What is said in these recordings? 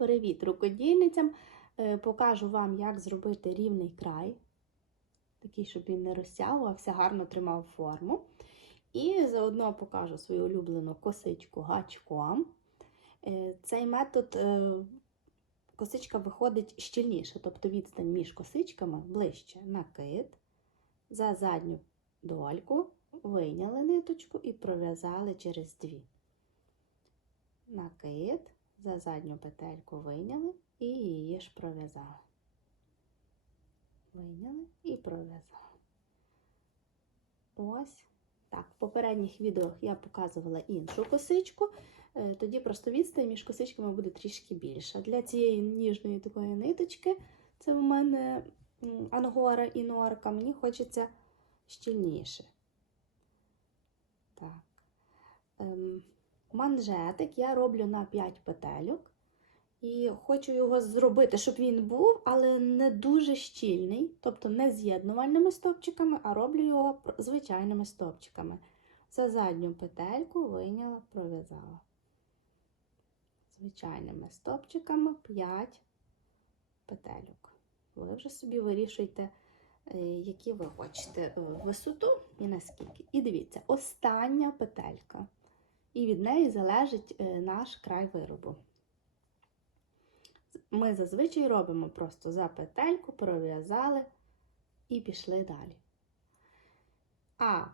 Привіт рукодільницям! Е, Покажу вам, як зробити рівний край, такий, щоб він не розтягувався, гарно тримав форму. І заодно покажу свою улюблену косичку гачком. Е, Цей метод е, косичка виходить щільніше, тобто відстань між косичками ближче накид, за задню дольку, вийняли ниточку і пров'язали через дві. Накид, за задню петельку вийняли і її ж пров'язали. Вийняли і пров'язали. Ось так. В попередніх відео я показувала іншу косичку, е, тоді просто відстань між косичками буде трішки більша. Для цієї ніжної такої ниточки, це у мене ангора і норка, мені хочеться щільніше. Так. Ем, манжетик я роблю на 5 петельок. І хочу його зробити, щоб він був, але не дуже щільний, тобто не з'єднувальними стовпчиками, а роблю його звичайними стовпчиками. За задню петельку вийняла, пров'язала. Звичайними стовпчиками 5 петельок. Ви вже собі вирішуйте, е, які ви хочете е, висоту і наскільки. І дивіться, остання петелька. І від неї залежить е, наш край виробу. Ми зазвичай робимо просто за петельку, пров'язали і пішли далі. А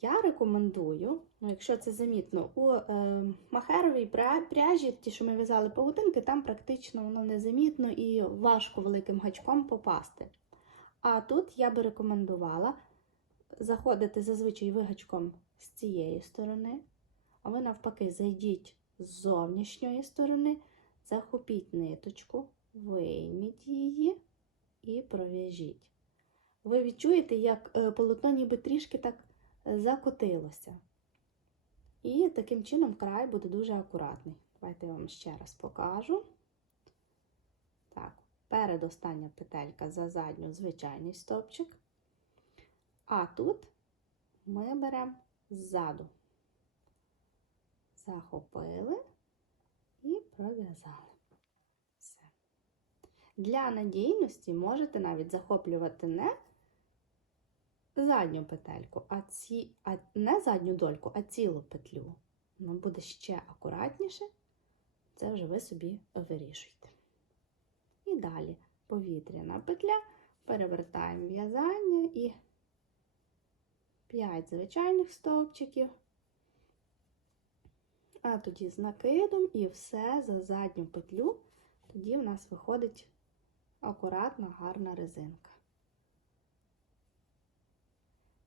я рекомендую, ну, якщо це замітно, у е, махеровій пряжі, ті, що ми в'язали павутинки, там практично воно незамітно і важко великим гачком попасти. А тут я би рекомендувала заходити зазвичай ви гачком з цієї сторони, а ви навпаки зайдіть з зовнішньої сторони, захопіть ниточку, вийміть її і пров'яжіть. Ви відчуєте, як е, полотно ніби трішки так е, закотилося. І таким чином край буде дуже акуратний. Давайте я вам ще раз покажу. Так, передостання петелька за задню звичайний стовпчик. А тут ми беремо ззаду. Захопили і пров'язали. Все. Для надійності можете навіть захоплювати не задню петельку, а, ці, а не задню дольку, а цілу петлю. Воно буде ще акуратніше. Це вже ви собі вирішуєте. І далі повітряна петля, перевертаємо в'язання і 5 звичайних стовпчиків. А тоді з накидом і все за задню петлю. Тоді в нас виходить акуратна, гарна резинка.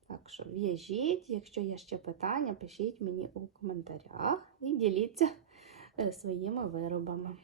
Так що в'яжіть, якщо є ще питання, пишіть мені у коментарях і діліться е, своїми виробами.